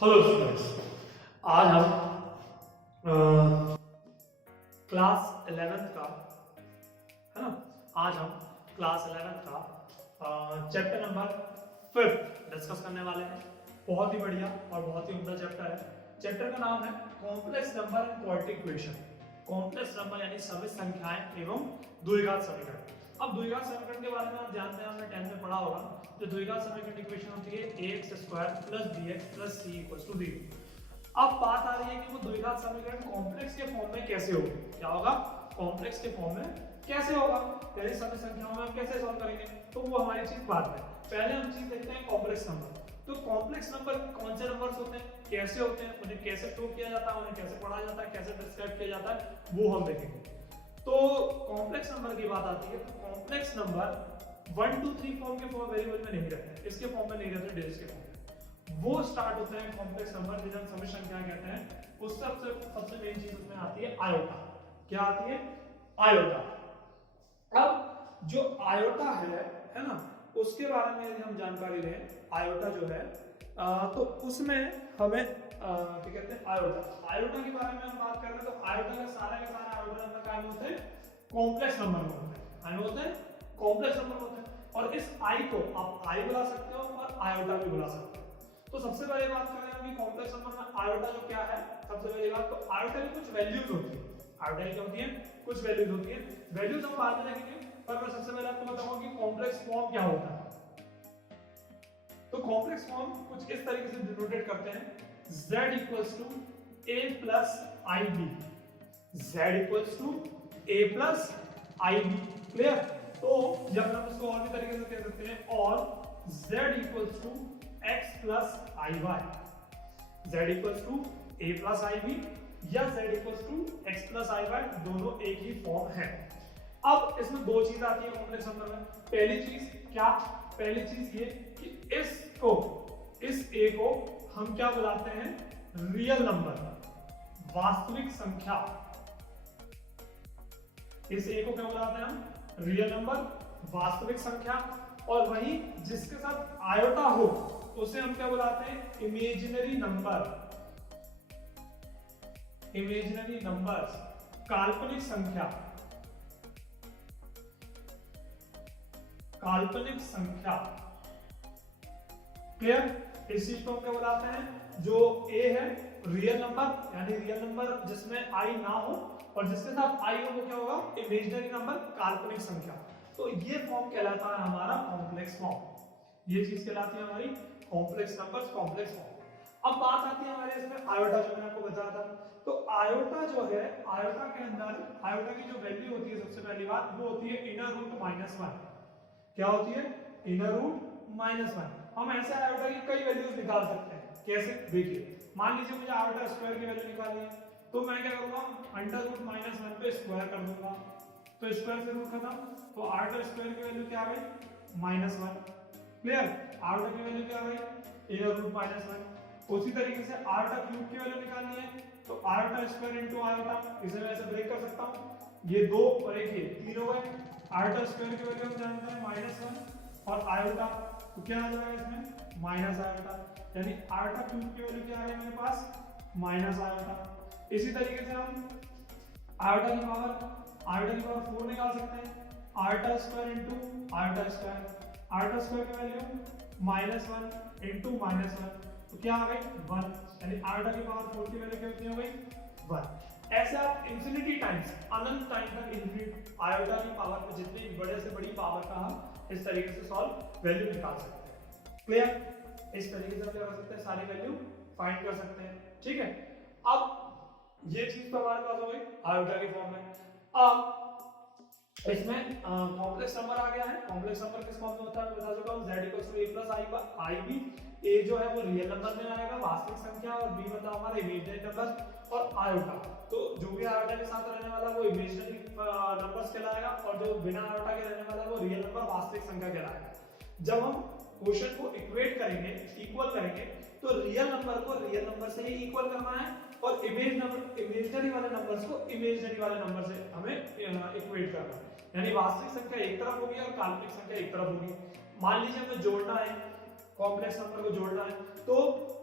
Hello students, आज हम class 11th का है ना। आज हम क्लास 11th का चैप्टर नंबर 5 डिस्कस करने वाले हैं। बहुत ही बढ़िया और बहुत ही उम्दा चैप्टर है। चैप्टर का नाम है complex number and quadratic equation. Complex number यानी समित संख्याएं एवं द्विघात समीकरण। अब द्विघात समीकरण के बारे में आप जानते हैं, हमने 10th में पढ़ा होगा। जो द्विघात समीकरण इक्वेशन होती है ax² + bx + c = 0। अब बात आ रही है कि वो द्विघात समीकरण कॉम्प्लेक्स के फॉर्म में कैसे होगा। क्या होगा? कॉम्प्लेक्स के फॉर्म में कैसे होगा, यानी सभी संख्याओं में हम कैसे सॉल्व करेंगे, तो वो हमारी चीज बाद में। पहले हम चीज देखते हैं कॉम्प्लेक्स नंबर। तो कॉम्प्लेक्स नंबर कौन से नंबर्स होते हैं, कैसे होते हैं, उन्हें कैसे प्रूव किया जाता है, उन्हें कैसे पढ़ा जाता है, कैसे डिस्क्राइब किया जाता है, वो हम देखेंगे। तो कॉम्प्लेक्स नंबर की बात आती है तो कॉम्प्लेक्स नंबर 1 2 3 फॉर्म के फॉर्म वेरिएबल में नहीं रहते, इसके फॉर्म में नहीं रहते, डिजिट्स के फॉर्म में वो स्टार्ट होते हैं कॉम्प्लेक्स नंबर, जिन्हें हम समित संख्या कहते हैं। उस सबसे मेन चीज उसमें आती है आयोटा। क्या आती है? आयोटा। अब जो आयोटा है ना, उसके बारे में यदि हम जानकारी लें, आयोटा जो है तो उसमें हमें क्या कहते हैं, आयोटा के बारे में हम बात कर रहे हैं। तो आयोटा का सारा आयोटा नंबर क्या होते हैं? कॉम्प्लेक्स नंबर होते हैं। होते हैं कॉम्प्लेक्स नंबर होते हैं। और इस आई को आप आई बुला सकते हो और आयोटा भी बुला सकते हो। तो सबसे पहले बात करें हम कि कॉम्प्लेक्स नंबर में आयोटा जो क्या है। सबसे पहली बात तो आयोटा की कुछ वैल्यूज होती है। आयोटा की क्या होती है? कुछ वैल्यूज होती है। वैल्यूज हम बाद में देखेंगे, पर मैं सबसे पहले आपको बताऊंगा कि कॉम्प्लेक्स फॉर्म क्या होता है। तो कॉम्प्लेक्स फॉर्म कुछ इस तरीके से डिनोटेट करते हैं, z = a + ib। z = a + ib। Clear? तो या फिर हम इसको और भी तरीके से कह सकते हैं, और z = x + iy। z = a + ib या z = x + iy, दोनों एक ही फॉर्म है। अब इसमें दो चीज आती है कॉम्प्लेक्स नंबर में। पहली चीज क्या? पहली चीज ये कि इस a को हम क्या बुलाते हैं? रियल नंबर, वास्तविक संख्या। इस a को क्या बुलाते हैं हम? रियल नंबर, वास्तविक संख्या। और वही जिसके साथ आयोटा हो उसे हम क्या बुलाते हैं? Imaginary number. इमेजिनरी नंबर्स, काल्पनिक संख्या। काल्पनिक संख्या। क्लियर? इस चीज को हम क्या बुलाते हैं? जो a है रियल नंबर, यानी रियल नंबर जिसमें i ना हो, और जिसके साथ i हो वो क्या होगा? इमेजिनरी नंबर, काल्पनिक संख्या। तो ये फॉर्म कहलाता है हमारा कॉम्प्लेक्स फॉर्म। ये चीज कहलाती है हमारी कॉम्प्लेक्स नंबर्स, कॉम्प्लेक्स फॉर्म। अब बात आती है हमारे इसमें आयोटा, जो मैंने आपको बताया था। तो आयोटा जो है, आयोटा के अंदर आयोटा की जो वैल्यू होती है, सबसे पहली बात वो होती है √-1। क्या होती है? √-1। हम ऐसे आयोटा की कई वैल्यूज निकाल सकते हैं। कैसे? देखिए, मान लीजिए मुझे आयोटा स्क्वायर की वैल्यू निकालनी है, तो मैं क्या करूंगा? √-1 पे स्क्वायर कर दूंगा, तो स्क्वायर से रूट खत्म। तो आयोटा स्क्वायर की वैल्यू क्या आ गई? -1। क्लियर? आयोटा की वैल्यू क्या आ गई? √-1। उसी तरीके से आयोटा क्यूब की वैल्यू निकालनी है, तो आयोटा स्क्वायर इनटू आयोटा, इसे मैं ऐसे ब्रेक कर सकता हूं। ये 2 और 1 ये 3 हो गए। आयोटा स्क्वायर की वैल्यू हम जानते हैं -1 और आयोटा, तो क्या आ जाएगा इसमें? Minus iota. यानी आयोटा क्यूब की वैल्यू क्या आ रही है मेरे पास? Minus iota. इसी तरीके से हम आयोटा की पावर 4 निकाल सकते हैं। Iota square into iota square, iota square की वैल्यू -1 इनटू -1, तो क्या आ गई? 1। यानी आयोटा की पावर 4 की वैल्यू कितनी हो गई? 1। ऐसे आप इंफिनिटी टाइम्स, अनंत टाइम तक इनफिनिट आयोटा की पावर में जितनी बड़े से बड़ी पावर का हम इस तरीके से सॉल्व वैल्यू निकाल सकते हैं। क्लियर? इस तरीके से हम क्या कर सकते हैं? सारी वैल्यू फाइंड कर सकते हैं। ठीक है? अब ये चीज तो हमारे पास हो गई आयोटा की फॉर्म में। अब इसमें कॉम्प्लेक्स नंबर आ गया है। कॉम्प्लेक्स नंबर किस फॉर्म में होता है बता चुका हूं, z = a + ib। a जो है वो रियल नंबर में आएगा, वास्तविक संख्या, और b मतलब हमारा इमेजिनरी नंबर, और आयोटा तो जो भी आयोटा के साथ रहने वाला वो इमेजिनरी नंबर्स कहलाएगा, और जो बिना आयोटा के रहने वाला वो रियल नंबर, वास्तविक संख्या कहलाएगा। जब हम क्वेश्चन को इक्वेट करेंगे, इक्वल करेंगे, तो रियल नंबर को रियल नंबर से ही इक्वल करना है, और इमेजिनरी वाले नंबर्स को इमेजिनरी वाले नंबर से हमें इक्वेट करना है। यानी वास्तविक संख्या एक तरफ होगी और काल्पनिक संख्या एक तरफ होगी। मान लीजिए हमें जोड़ना है, कॉम्प्लेक्स नंबर को जोड़ना है, तो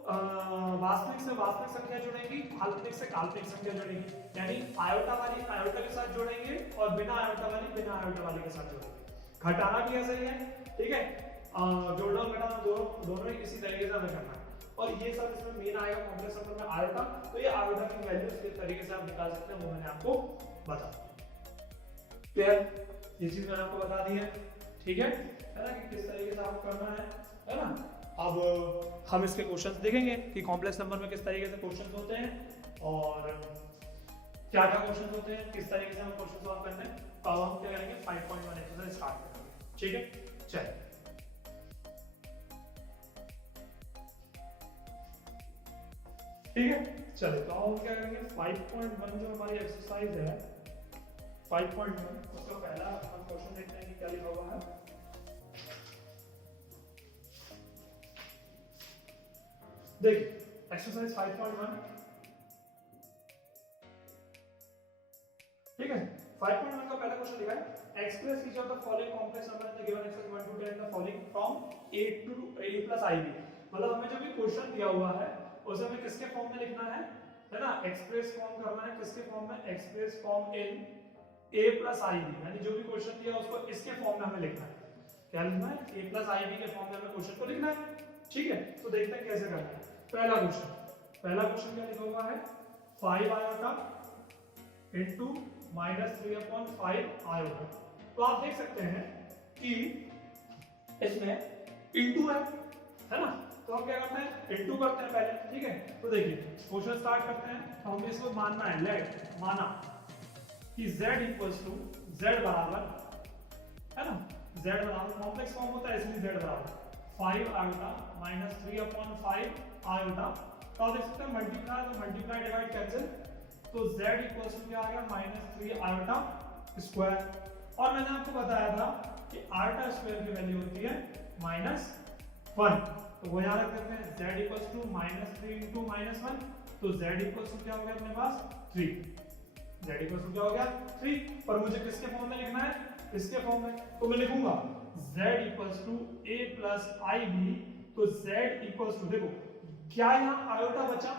वास्तविक से वास्तविक संख्या जुड़ेंगी, काल्पनिक से काल्पनिक संख्या जुड़ेंगी, यानी आयोटा वाली आयोटा के साथ जोड़ेंगे और बिना आयोटा वाली के साथ जोड़ेंगे। घटाना भी ऐसा ही है, ठीक है, जोड़ना और घटाना दोनों ही इसी तरीके से हमें करना है। और ये सब इसमें मेन आएगा कॉम्प्लेक्स नंबर में आयोटा, तो ये आयोटा की वैल्यूज किस तरीके से आप निकाल सकते हैं वो मैंने आपको बता क्लियर, ये चीज मैंने आपको बता दी है, ठीक है ना, कि किस तरीके से आपको करना है ना। अब हम इसके क्वेश्चंस देखेंगे कि कॉम्प्लेक्स नंबर में किस तरीके से क्वेश्चंस होते हैं और क्या क्या क्वेश्चंस होते हैं, किस तरीके से हम क्वेश्चन सॉल्व करते हैं। तो अब हम क्या करेंगे 5.1 एक्सरसाइज स्टार्ट करेंगे, ठीक है। चलिए ठीक है, चलिए तो हम क्या करेंगे 5.1 जो हमारी एक्सरसाइज है 5.1 उसका पहला हम क्वेश्चन देखते हैं कि क्या लिखा हुआ है। देखिए एक्सरसाइज 5.1, ठीक है। 5.1 का पहला क्वेश्चन लिखा है express each of the following complex number in the given exercise 1 to 10 the following from a to a plus ib। मतलब हमें जो भी क्वेश्चन दिया हुआ है उसे हमें किसके फॉर्म में लिखना है ना, एक्सप्रेस फॉर्म करना है किसके फॉर्म में, express form in a plus ib, यानी जो भी क्वेश्चन दिया उसको इसके फॉर्म में हमें लिखना है। क्या लिखना है, a plus ib के फॉर्म में हमें क्वेश्चन को लिखना है, ठीक है। तो देखते हैं कैसे करना है। पहला क्वेश्चन क्या लिखा हुआ है 5 आयोटा इनटू -3/5 आयोटा। तो आप देख सकते हैं कि इसमें इनटू है ना, तो हम क्या करते हैं इनटू करते हैं पहले, ठीक है। तो देखिए क्वेश्चन स्टार्ट करते हैं, तो हमें इसको मानना है, लेट माना कि z इक्वल्स टू z बराबर है ना, z बराबर कॉम्प्लेक्स फॉर्म होता है इसलिए z बराबर 5 आयोटा -3/5 आयोटा। तो आप देख सकते हैं मल्टीप्लाई, तो मल्टीप्लाई डिवाइड कैंसिल, तो z इक्वल्स टू क्या आ गया -3 आयोटा स्क्वायर। और मैंने आपको बताया था कि आयोटा स्क्वायर की वैल्यू होती है -1, तो वो याद रख सकते हैं z इक्वल्स टू -3 इंटू -1, तो z इक्वल्स टू क्या हो गया अपने पास 3, z इक्वल्स टू क्या हो गया 3। पर मुझे किसके फॉर्म में लिखना है, इसके फॉर्म में, तो मैं लिखूंगा z equals to a plus ib। तो z इक्वल्स टू, देखो क्या यहाँ आयोटा बचा,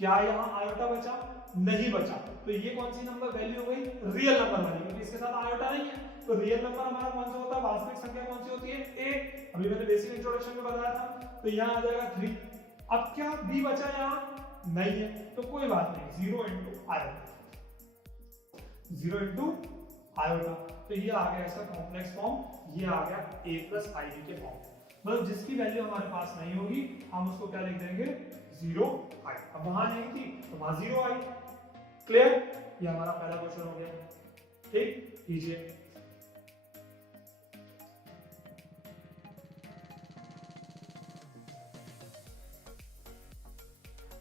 क्या यहाँ आयोटा बचा, नहीं बचा, तो ये कौन सी नंबर वैल्यू हो गई, रियल नंबर वाली, क्योंकि इसके साथ आयोटा नहीं है। तो रियल नंबर हमारा कौन सा होता है, वास्तविक संख्या कौन सी होती है, a। अभी मैंने बेसिक इंट्रोडक्शन में बताया था, तो यहाँ आ जाएगा 3। अब क्या b बचा यहाँ नहीं है, तो कोई बात नहीं, 0 इंटू आयोटा, 0 इंटू आयोटा। तो ये आ गया इसका कॉम्प्लेक्स फॉर्म, ये आ गया a प्लस ib के फॉर्म। मतलब जिसकी वैल्यू हमारे पास नहीं होगी हम उसको क्या लिख देंगे 0 आई। अब वहां नहीं थी तो वहां 0 आई, क्लियर। ये हमारा पहला क्वेश्चन हो गया, ठीक, कीजिए।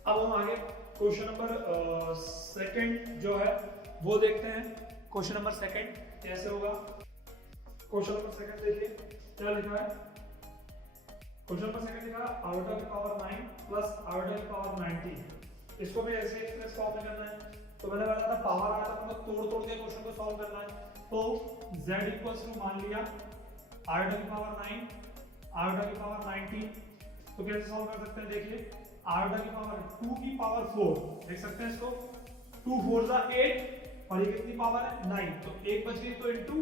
अब हम आगे क्वेश्चन नंबर सेकंड जो है वो देखते हैं। क्वेश्चन नंबर सेकंड कैसे होगा, क्वेश्चन नंबर सेकंड देखिए क्या लिखा है। क्वेश्चन नंबर सेकंड लिखा है आयोटा की पावर 9 प्लस आयोटा की पावर 19। इसको भी ऐसे एक्सप्रेस फॉर्म में करना है। तो मैंने बताया था पावर आया था मतलब तोड़ के क्वेश्चन को सॉल्व करना है। तो z इक्वल्स टू मान लिया आयोटा की पावर 9 आयोटा की पावर 19, तो कैसे सॉल्व कर सकते हैं, देखिए आयोटा की पावर 2 की पावर 4, देख सकते हैं इसको, 2 4 जा 8 और ये कितनी पावर है 9, तो 1 बच गई, तो इनटू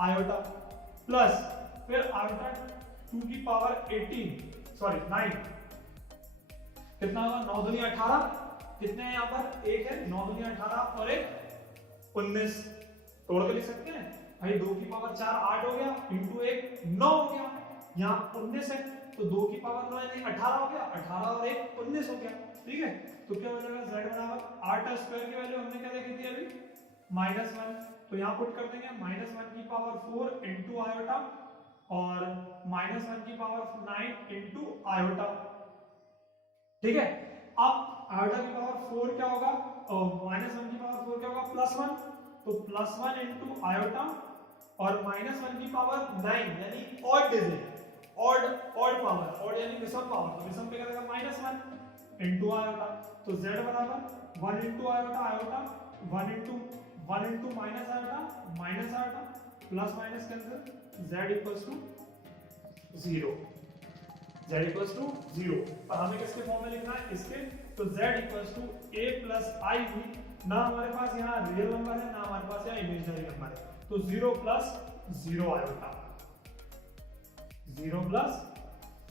आयोटा प्लस फिर आयोटा 2 की पावर 18 सॉरी 9, कितना होगा 9 दूनी 18, कितने हैं यहाँ पर, एक है, 9 दूनी 18 और एक 19, तोड़ के लिख सकते हैं भाई। 2 की पावर 4 8 हो गया, इंटू 1 9 हो गया, यहाँ 19 है तो 2 की पावर 9 यानी 18 हो गया, 18 और 1 19 हो गया, ठीक है। तो क्या हो जाएगा z बराबर आयोटा स्क्वायर की वैल्यू हमने क्या देखी थी अभी -1, तो यहाँ पुट कर देंगे -1 की पावर 4 इंटू आयोटा और -1 की पावर 9 इंटू आयोटा, ठीक है। अब आयोटा की पावर 4 क्या होगा और -1 की पावर 4 क्या होगा +1, तो +1 इंटू आयोटा और -1 की पावर 9 यानी odd digit, odd power, odd यानी विषम पावर, तो विषम पे क्या रहेगा -1 इंटू आयोटा। तो z बराबर 1 into iota iota 1 into minus iota plus minus cancel, z equals to 0, z equals to 0, और हमें किसके फॉर्म में लिखना है इसके, तो z equals to a plus i भी, ना हमारे पास यहाँ रियल नंबर है ना हमारे पास यहाँ इमेजिनरी नंबर है, तो 0 प्लस 0 आयोटा, 0 प्लस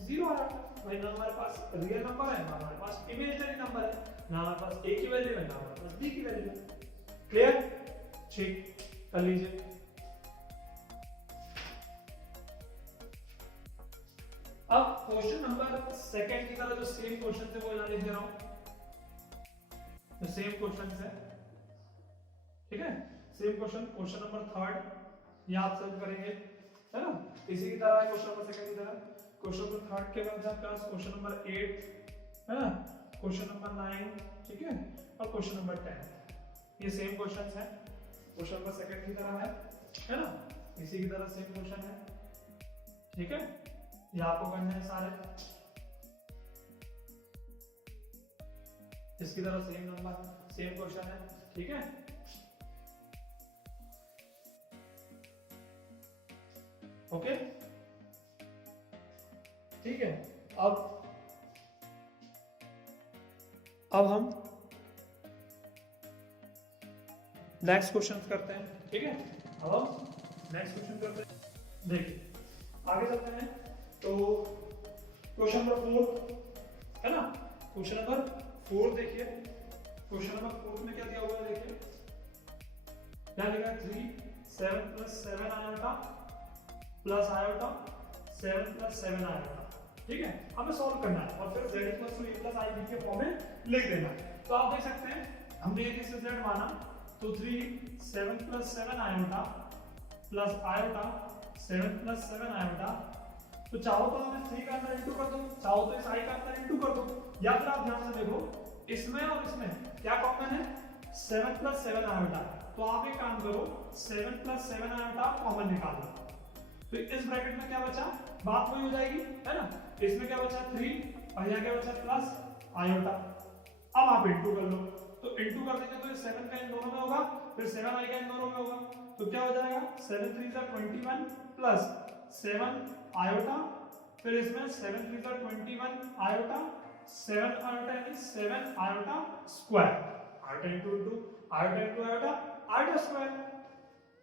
0 आयोटा, भाई ना हमारे पास रियल नंबर है ना हमारे पास इमेजिनरी नंबर है, ना हमारे पास a की वैल्यू है ना हमारे पास b की वैल्यू है। क्लियर, ठीक कर लीजिए। अब क्वेश्चन नंबर सेकंड की तरह जो सेम क्वेश्चन थे वो यहाँ लिख दे रहा हूं, जो सेम क्वेश्चन है, ठीक है, same question, question number third ये आप सॉल्व करेंगे, है ना, इसी की तरह है क्वेश्चन नंबर सेकंड की तरह। क्वेश्चन नंबर थर्ड के बाद आपके पास क्वेश्चन नंबर 8 है ना, क्वेश्चन नंबर 9, ठीक है, और क्वेश्चन नंबर 10, ये सेम क्वेश्चंस हैं, क्वेश्चन नंबर सेकंड की तरह है ना, इसी की तरह सेम क्वेश्चन है, ठीक है, ये आपको करने हैं सारे, इसकी तरह सेम नंबर सेम क्वेश्चन है, ठीक है। ओके, ठीक है, अब हम नेक्स्ट क्वेश्चन करते हैं, ठीक है, अब हम नेक्स्ट क्वेश्चन करते हैं, देखिए आगे चलते हैं, तो क्वेश्चन नंबर 4 है ना, क्वेश्चन नंबर 4 देखिए, क्वेश्चन नंबर 4 में क्या दिया हुआ है, देखिए क्या लिखा है, 3 7 plus 7 iota plus iota 7 plus 7 iota, ठीक है, हमें सॉल्व करना है और फिर z equals to a plus i b के फॉर्म में लिख देना है। तो आप देख सकते हैं हमने ये किससे z माना, तो 3 7 plus 7 iota plus iota 7 plus 7 iota, तो चाहो तो हमें 3 का अंदर इंटू कर दो, चाहो तो इस i का अंदर इंटू कर दो, या फिर आप ध्यान से देखो इसमें और इसमें क्या कॉमन है, 7 प्लस 7 आयोटा, तो आप एक काम करो 7 प्लस 7 आयोटा कॉमन निकाल लो, तो इस ब्रैकेट में क्या बचा, बात वही हो जाएगी, है ना, इसमें क्या बचा 3 और यहाँ क्या बचा प्लस आयोटा, अब आप इंटू कर लो, तो इंटू कर देंगे तो ये 7 का इन दोनों में होगा, फिर 7 आएगा इन दोनों में होगा, तो क्या हो जाएगा 7 3 जा 21 प्लस 7 आयोटा, फिर इसमें 7 3 जा 21 आयोटा, 7 आयोटा यानी 7 iota square, iota into into iota into iota iota square.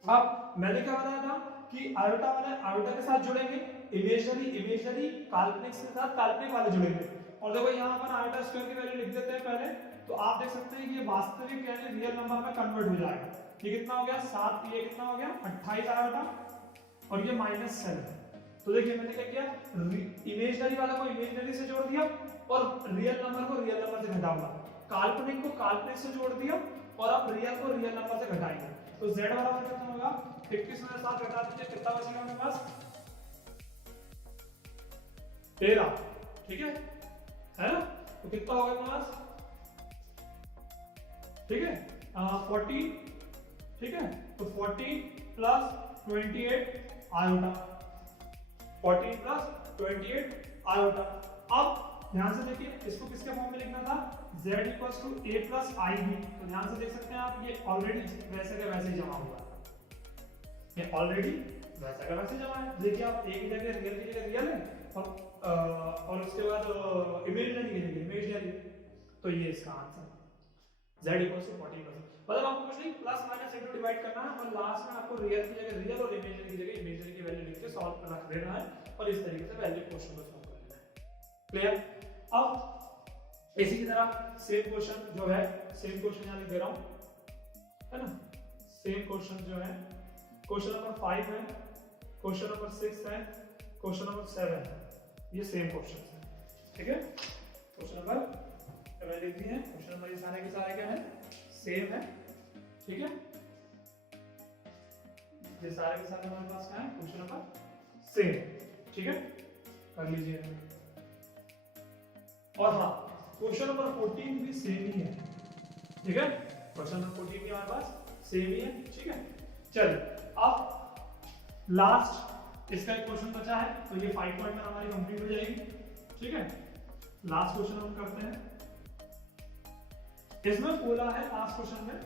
अब मैंने क्या बताया था कि आयोटा वाले आयोटा के साथ जुड़ेंगे, इमेजिनरी काल्पनिक के साथ काल्पनिक वाले जुड़ेंगे, और देखो यहाँ पर आयोटा स्क्वायर की वैल्यू लिख देते हैं पहले, तो आप देख सकते हैं कि ये वास्तविक यानी रियल नंबर में कन्वर्ट हो जाएगा, ये कितना हो गया 7, ये कितना हो गया 28 आयोटा, और ये -7, तो देखिए मैंने क्या किया, इमेजिनरी वाला को इमेजिनरी से जोड़ दिया और रियल नंबर को रियल नंबर से घटाऊंगा, काल्पनिक को काल्पनिक से जोड़ दिया और अब रियल को रियल नंबर से घटाएंगे, तो z बराबर कितना होगा 21 में 7 घटा दीजिए, कितना बचेगा हमारे पास 13, ठीक है ना, तो कितना होगा हमारे पास, ठीक है 40, ठीक है, तो 40 प्लस 28 आयोटा, 40 प्लस 28 आयोटा। अब ध्यान से देखिए इसको किसके फॉर्म में लिखना था, z equals to a plus i b, तो ध्यान से देख सकते हैं आप ये ऑलरेडी वैसे का वैसे ही जमा हुआ है, ये ऑलरेडी वैसा का वैसे जमा है, देखिए आप एक जगह रियल की जगह रियल है और उसके बाद इमेजिनरी की जगह इमेजिनरी, तो ये इसका आंसर z इक्वल्स टू 40%, मतलब आपको कुछ नहीं प्लस माइनस इनटू डिवाइड करना है और लास्ट में आपको रियल की जगह रियल और इमेजिनरी की जगह इमेजिनरी की वैल्यू लिख के सॉल्व रख देना है और इस तरीके से वैल्यू क्वेश्चन को सॉल्व कर लेना है। क्लियर, अब इसी की तरह सेम क्वेश्चन जो है, सेम क्वेश्चन यहां लिख दे रहा हूं, है ना, सेम क्वेश्चन जो है क्वेश्चन नंबर 5 है, क्वेश्चन नंबर 6 है, क्वेश्चन नंबर 7 है, ये सेम क्वेश्चन है, ठीक है, क्वेश्चन नंबर मैंने लिख दी है, क्वेश्चन नंबर ये सारे के सारे क्या है सेम है, ठीक है, ये सारे के सारे हमारे पास क्या है क्वेश्चन नंबर सेम, ठीक है, कर लीजिए। और हाँ क्वेश्चन नंबर 14 भी सेम ही है, ठीक है, क्वेश्चन नंबर 14 भी हमारे पास सेम ही है, ठीक है। चलिए अब लास्ट इसका एक क्वेश्चन बचा है, तो ये 5 पॉइंट में हमारी कंप्लीट हो जाएगी, ठीक है। लास्ट क्वेश्चन हम करते हैं, इसमें बोला है लास्ट क्वेश्चन में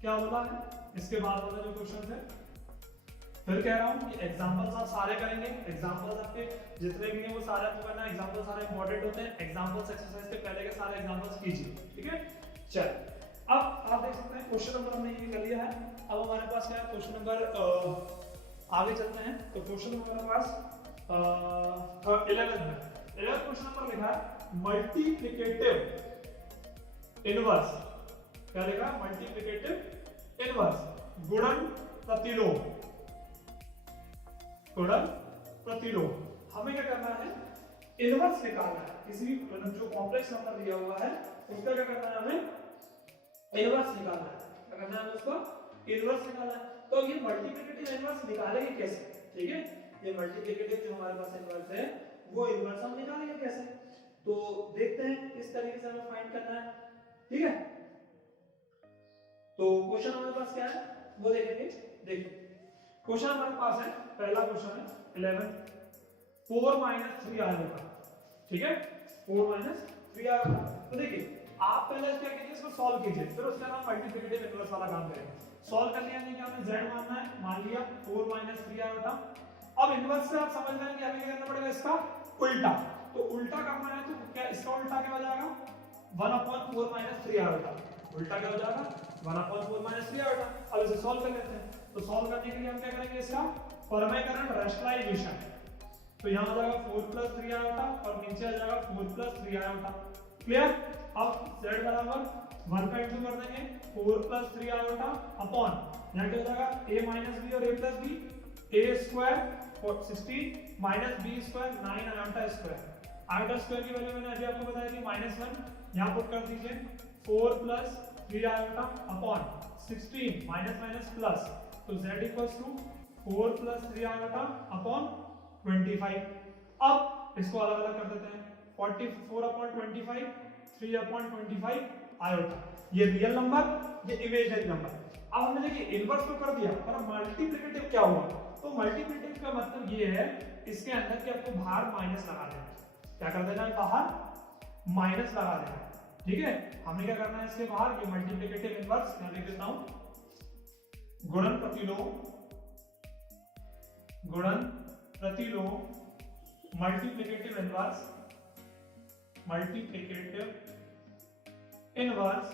क्या बोला है, इसके बाद वाला जो क्वेश्चन है फिर कह रहा हूँ कि एग्जांपल्स आप सारे करेंगे, एग्जांपल्स आपके जितने भी हैं वो सारे आपको करना है, एग्जांपल सारे इंपॉर्टेंट होते हैं, एग्जांपल्स एक्सरसाइज के पहले के सारे एग्जांपल्स कीजिए, ठीक है। चल अब आप देख सकते हैं क्वेश्चन नंबर हमने ये कर लिया है। अब हमारे पास क्या है, क्वेश्चन नंबर आगे चलते हैं। तो क्वेश्चन नंबर हमारे पास 11 में 11 क्वेश्चन नंबर लिखा है मल्टीप्लिकेटिव इनवर्स। क्या लिखा है, मल्टीप्लिकेटिव इनवर्स, गुणन प्रतिलोम, गुणन प्रतिलोम। हमें क्या करना है, इनवर्स निकालना है किसी भी जो कॉम्प्लेक्स नंबर दिया हुआ है उसका क्या करना है, हमें इनवर्स निकालना है। क्या करना है, उसको इनवर्स निकालना है। तो ये मल्टीप्लिकेटिव इनवर्स निकालेंगे कैसे, ठीक है। ये मल्टीप्लिकेटिव जो हमारे पास इनवर्स है वो इनवर्स हम निकालेंगे कैसे, तो देखते हैं किस तरीके से हमें फाइंड करना है, ठीक है। तो क्वेश्चन हमारे पास क्या है वो देखेंगे। देखिए क्वेश्चन हमारे पास है, पहला क्वेश्चन है 11, 4 - 3 आएगा, ठीक है, 4 - 3 आएगा। तो देखिए आप पहले क्या कीजिए, इसको सॉल्व कीजिए, फिर उसके बाद मल्टीप्लिकेटिव इनवर्स वाला काम करेंगे। सॉल्व कर लिया नहीं कि हमें z मानना है, मान लिया 4 - 3 आया था। अब इनवर्स से आप समझ रहे हैं कि हमें क्या करना पड़ेगा, इसका उल्टा। तो उल्टा करना है तो क्या इसका उल्टा क्या हो जाएगा, 1/4 - 3 आएगा। उल्टा क्या हो जाएगा, 1/4 - 3 आएगा। अब इसे सॉल्व कर लेते हैं। तो सॉल्व करने के लिए हम क्या करेंगे, इसका परमेकरण रैशनलाइजेशन। तो यहां आ जाएगा 4 + 3 आया और नीचे आ जाएगा 4 + 3 आया। क्लियर। अब z बराबर 1 का इंटू कर देंगे, 4 + 3 आयोटा अपॉन यहां क्या हो जाएगा a - b और a + b, a² और 16 - b² 9 iota square. Iota square की वैल्यू मैंने अभी आपको बताया थी -1, यहां पुट कर दीजिए 4 + 3 आयोटा अपॉन 16 माइनस प्लस, तो z = 4 + 3 आयोटा अपॉन 25। अब इसको अलग अलग कर देते हैं, 44/25, 3/25 आयोटा। ये रियल नंबर, ये इमेजिनरी नंबर। अब हमने देखिए इनवर्स तो कर दिया, पर मल्टीप्लिकेटिव क्या हुआ, तो मल्टीप्लिकेटिव का मतलब ये है इसके अंदर कि आपको बाहर माइनस लगा देना। क्या कर देना है, बाहर माइनस लगा देना, ठीक है। हमें क्या करना है इसके बाहर, ये मल्टीप्लिकेटिव इनवर्स मैं लिख देता हूं, गुणन प्रतिलोम, गुणन प्रतिलोम multiplicative inverse, multiplicative inverse,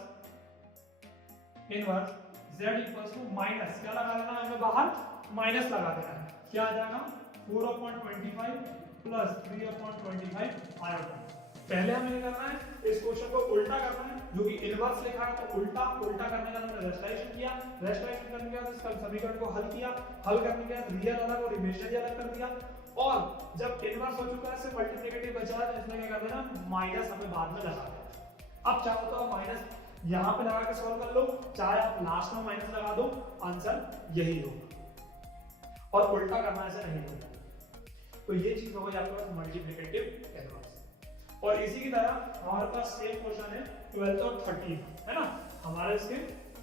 inverse z = minus, क्या लगा देना है हमें बाहर, माइनस लगा देना है। क्या आ जाएगा 4/25 प्लस 3/25 आयोटा। पहले हमें क्या करना है, इस क्वेश्चन को उल्टा करना है, जो कि इनवर्स लिखा है तो उल्टा उल्टा करने का हमने रेशनलाइजेशन किया, रेशनलाइजेशन करने के बाद इसका समीकरण को हल किया, हल करने के बाद रियल अलग और इमेजिनरी अलग कर दिया, और जब इनवर्स हो चुका है सिर्फ मल्टीप्लिकेटिव बचा है, तो इसमें क्या कर देना, माइनस हमें बाद में लगा देना। अब चाहो तो माइनस यहां पे लगा के सॉल्व कर लो, चाहे आप लास्ट में माइनस लगा दो, आंसर यही होगा, और उल्टा करना ऐसा नहीं होगा। तो ये चीज हो गई आपके पास मल्टीप्लिकेटिव इनवर्स। और इसी की तरह हमारे पास सेम क्वेश्चन है 12 और 13, है ना, हमारे इसके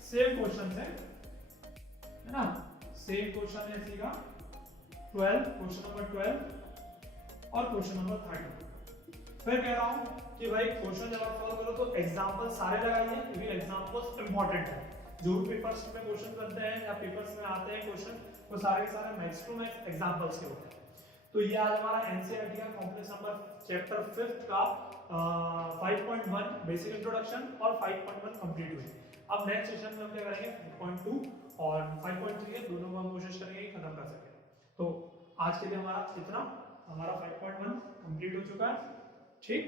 सेम क्वेश्चन है ना, सेम क्वेश्चन है इसी का 12, क्वेश्चन नंबर 12 और क्वेश्चन नंबर 13। फिर कह रहा हूं कि भाई क्वेश्चन जब आप सॉल्व करो तो एग्जांपल सारे लगाइए, क्योंकि एग्जांपल्स इंपॉर्टेंट है। जो भी पेपर्स में क्वेश्चन बनते हैं या पेपर्स में आते हैं क्वेश्चन, वो सारे के सारे मैक्स टू मैक्स एग्जांपल्स के होते हैं। तो ये आज हमारा एनसीईआरटी का कॉम्प्लेक्स नंबर चैप्टर 5 का 5.1 बेसिक इंट्रोडक्शन और 5.1 कंप्लीट हुई। अब नेक्स्ट सेशन में हम क्या करेंगे 5.2 और 5.3 है, दोनों को हम कोशिश करेंगे कि खत्म कर सकें। तो आज के लिए हमारा इतना, हमारा 5.1 कंप्लीट हो चुका है, ठीक।